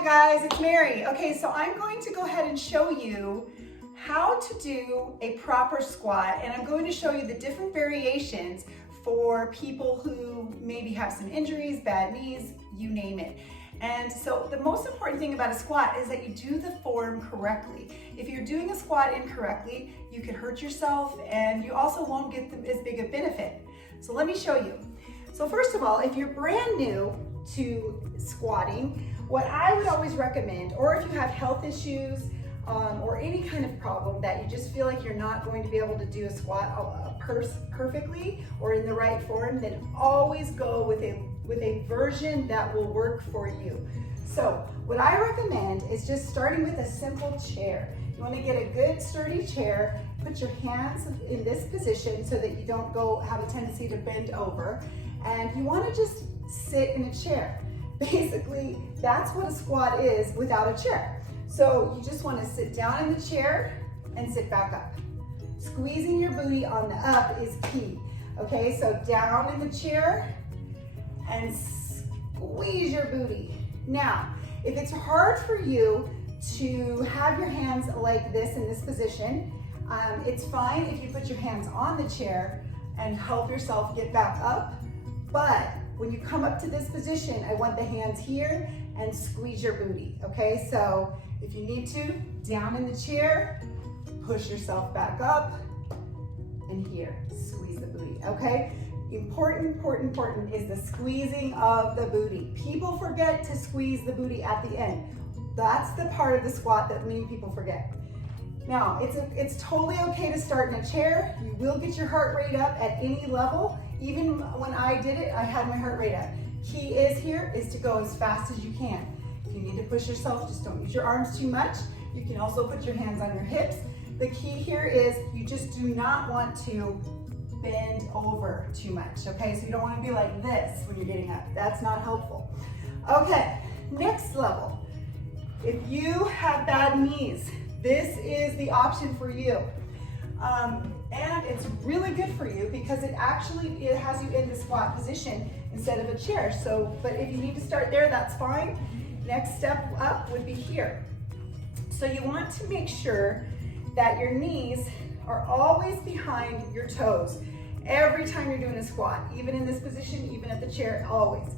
Hi guys, it's Mary. Okay, so I'm going to go ahead and show you how to do a proper squat, and I'm going to show you the different variations for people who maybe have some injuries, bad knees, you name it. And so the most important thing about a squat is that you do the form correctly. If you're doing a squat incorrectly, you could hurt yourself and you also won't get as big a benefit. So let me show you. So first of all, if you're brand new to squatting, what I would always recommend, or if you have health issues or any kind of problem that you just feel like you're not going to be able to do a squat perfectly or in the right form, then always go with a version that will work for you. So what I recommend is just starting with a simple chair. You want to get a good sturdy chair, put your hands in this position so that you don't have a tendency to bend over, and you want to just sit in a chair. Basically, that's what a squat is without a chair. So you just want to sit down in the chair and sit back up. Squeezing your booty on the up is key. Okay, so down in the chair and squeeze your booty. Now, if it's hard for you to have your hands like this in this position, it's fine if you put your hands on the chair and help yourself get back up. But when you come up to this position, I want the hands here and squeeze your booty, okay? So if you need to, down in the chair, push yourself back up, and here, squeeze the booty, okay? Important is the squeezing of the booty. People forget to squeeze the booty at the end. That's the part of the squat that many people forget. Now, it's totally okay to start in a chair. You will get your heart rate up at any level. Even when I did it, I had my heart rate up. Key is to go as fast as you can. If you need to push yourself, just don't use your arms too much. You can also put your hands on your hips. The key here is you just do not want to bend over too much, okay? So you don't want to be like this when you're getting up. That's not helpful. Okay, next level. If you have bad knees, this is the option for you. And it's really good for you because it has you in the squat position instead of a chair. So, but if you need to start there, that's fine. Next step up would be here. So you want to make sure that your knees are always behind your toes every time you're doing a squat, even in this position, even at the chair, always.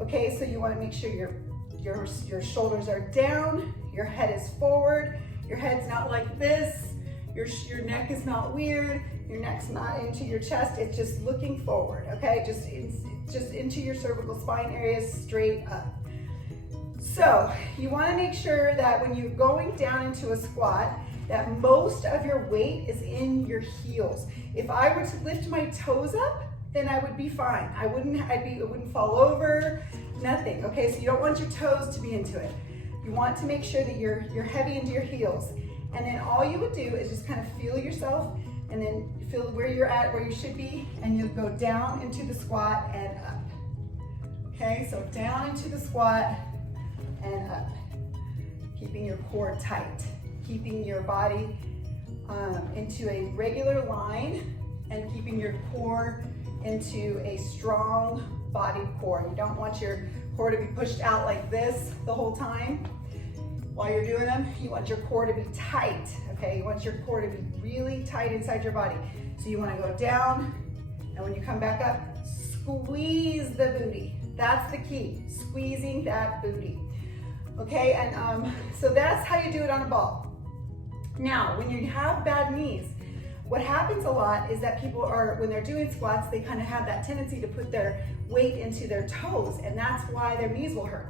Okay, so you want to make sure your shoulders are down, your head is forward, your head's not like this, your neck is not weird, your neck's not into your chest, it's just looking forward, okay? Just into your cervical spine area, straight up. So you want to make sure that when you're going down into a squat, that most of your weight is in your heels. If I were to lift my toes up, then I would be fine. It wouldn't fall over, nothing. Okay, so you don't want your toes to be into it. You want to make sure that you're heavy into your heels. And then all you would do is just kind of feel yourself and then feel where you're at, where you should be, and you'll go down into the squat and up. Okay, so down into the squat and up. Keeping your core tight, keeping your body into a regular line and keeping your core into a strong body core. You don't want your core to be pushed out like this the whole time. While you're doing them, you want your core to be tight, okay? You want your core to be really tight inside your body. So you want to go down, and when you come back up, squeeze the booty. That's the key, squeezing that booty. Okay, and so that's how you do it on a ball. Now, when you have bad knees, what happens a lot is that people when they're doing squats, they kind of have that tendency to put their weight into their toes, and that's why their knees will hurt.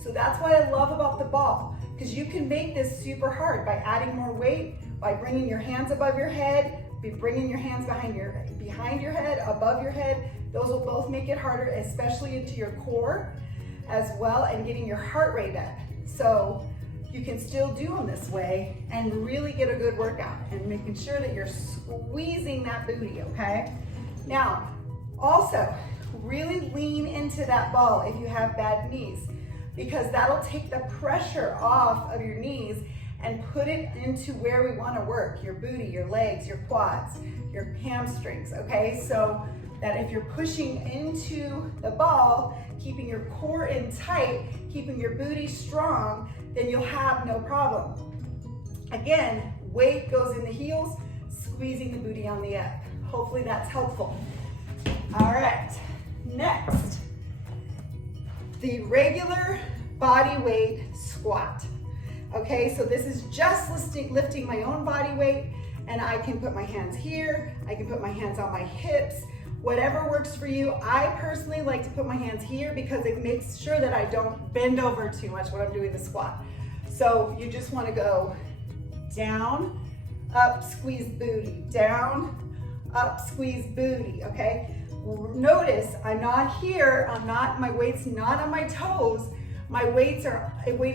So that's what I love about the ball, because you can make this super hard by adding more weight, by bringing your hands above your head, bringing your hands behind your head, above your head. Those will both make it harder, especially into your core as well, and getting your heart rate up. So you can still do them this way and really get a good workout and making sure that you're squeezing that booty, okay? Now, also, really lean into that ball if you have bad knees, because that'll take the pressure off of your knees and put it into where we want to work, your booty, your legs, your quads, your hamstrings, okay? So that if you're pushing into the ball, keeping your core in tight, keeping your booty strong, then you'll have no problem. Again, weight goes in the heels, squeezing the booty on the up. Hopefully that's helpful. All right, next, the regular body weight squat. Okay, so this is just lifting my own body weight, and I can put my hands here, I can put my hands on my hips, whatever works for you. I personally like to put my hands here because it makes sure that I don't bend over too much when I'm doing the squat. So you just want to go down, up, squeeze booty, down, up, squeeze booty, okay? Notice I'm not here, my weight's not on my toes, my weight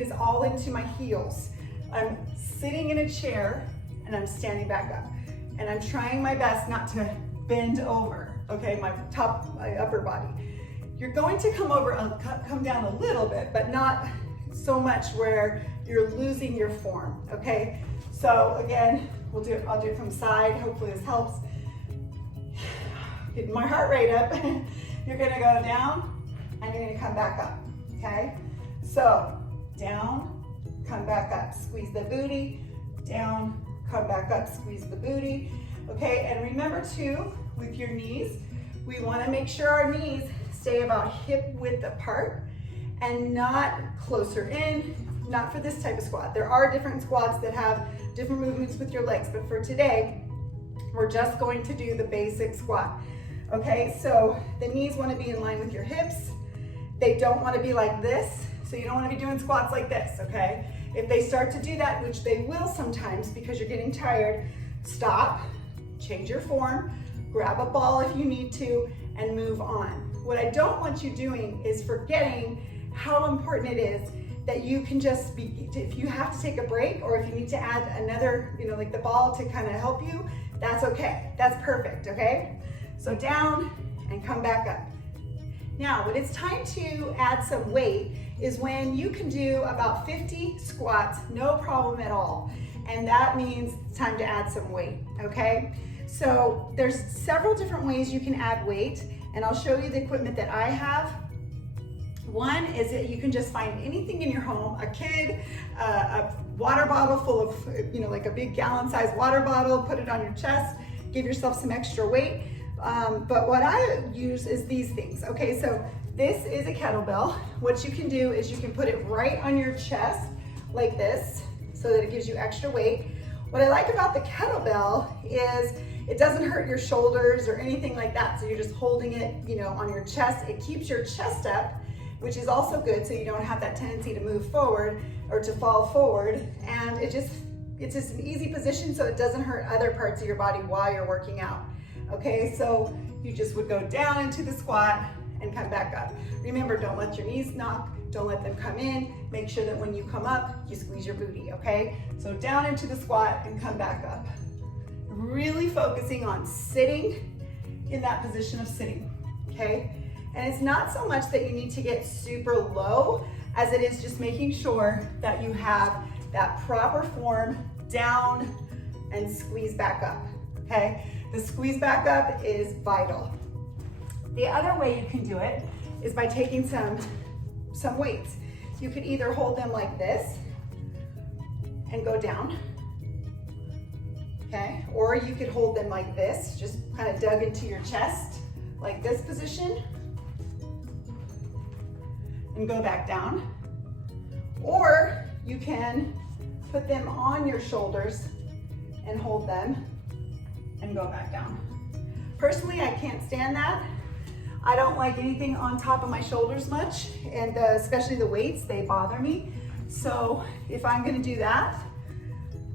is all into my heels. I'm sitting in a chair and I'm standing back up. And I'm trying my best not to bend over, okay, my upper body. You're going to come down a little bit, but not so much where you're losing your form, okay? So again, I'll do it from the side. Hopefully this helps. Getting my heart rate up. You're gonna go down and you're gonna come back up, okay? So down, come back up, squeeze the booty, down, come back up, squeeze the booty, okay? And remember too, with your knees, we wanna make sure our knees stay about hip width apart and not closer in, not for this type of squat. There are different squats that have different movements with your legs, but for today, we're just going to do the basic squat. Okay, so the knees want to be in line with your hips. They don't want to be like this, so you don't want to be doing squats like this, okay? If they start to do that, which they will sometimes because you're getting tired, stop, change your form, grab a ball if you need to, and move on. What I don't want you doing is forgetting how important it is that you can just be, if you have to take a break or if you need to add another, like the ball to kind of help you, that's okay. That's perfect, okay? So down and come back up. Now, when it's time to add some weight is when you can do about 50 squats, no problem at all. And that means it's time to add some weight, okay? So there's several different ways you can add weight, and I'll show you the equipment that I have. One is that you can just find anything in your home, a kid, a water bottle full of, like a big gallon-sized water bottle, put it on your chest, give yourself some extra weight. But what I use is these things. Okay, so this is a kettlebell. What you can do is you can put it right on your chest like this so that it gives you extra weight. What I like about the kettlebell is it doesn't hurt your shoulders or anything like that. So you're just holding it, on your chest. It keeps your chest up, which is also good so you don't have that tendency to move forward or to fall forward. And it's just an easy position so it doesn't hurt other parts of your body while you're working out. Okay, so you just would go down into the squat and come back up. Remember, don't let your knees knock, don't let them come in. Make sure that when you come up, you squeeze your booty, okay? So down into the squat and come back up. Really focusing on sitting in that position of sitting, okay? And it's not so much that you need to get super low as it is just making sure that you have that proper form down and squeeze back up, okay? The squeeze back up is vital. The other way you can do it is by taking some weights. You could either hold them like this and go down, okay? Or you could hold them like this, just kind of dug into your chest, like this position, and go back down. Or you can put them on your shoulders and hold them and go back down. Personally, I can't stand that. I don't like anything on top of my shoulders much, and especially the weights, they bother me. So if I'm gonna do that,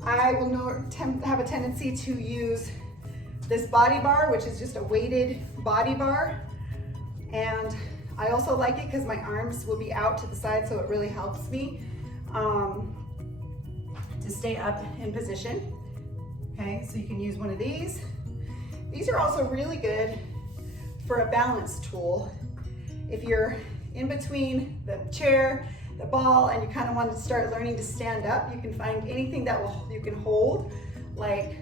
I will have a tendency to use this body bar, which is just a weighted body bar. And I also like it because my arms will be out to the side, so it really helps me to stay up in position. Okay, so you can use one of these. These are also really good for a balance tool. If you're in between the chair the ball and you kind of want to start learning to stand up, you can find anything that you can hold, like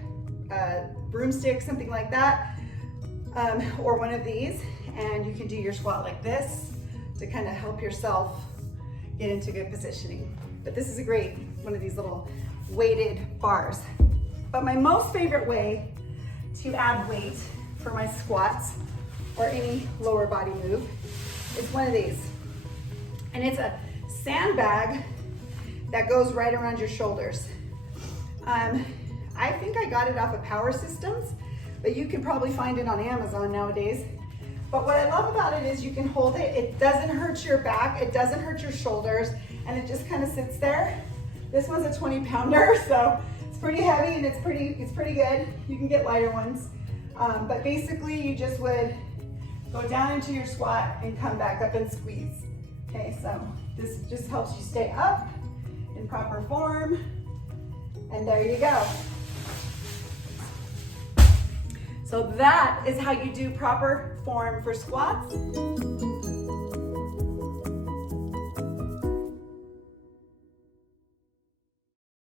a broomstick, something like that, or one of these, and you can do your squat like this to kind of help yourself get into good positioning. But this is a great one of these little weighted bars. But my most favorite way to add weight for my squats or any lower body move is one of these. And it's a sandbag that goes right around your shoulders. I think I got it off of Power Systems, but you can probably find it on Amazon nowadays. But what I love about it is you can hold it. It doesn't hurt your back. It doesn't hurt your shoulders. And it just kind of sits there. This one's a 20-pounder, so it's pretty heavy and it's pretty good. You can get lighter ones. But basically you just would go down into your squat and come back up and squeeze. Okay, so this just helps you stay up in proper form. And there you go. So that is how you do proper form for squats.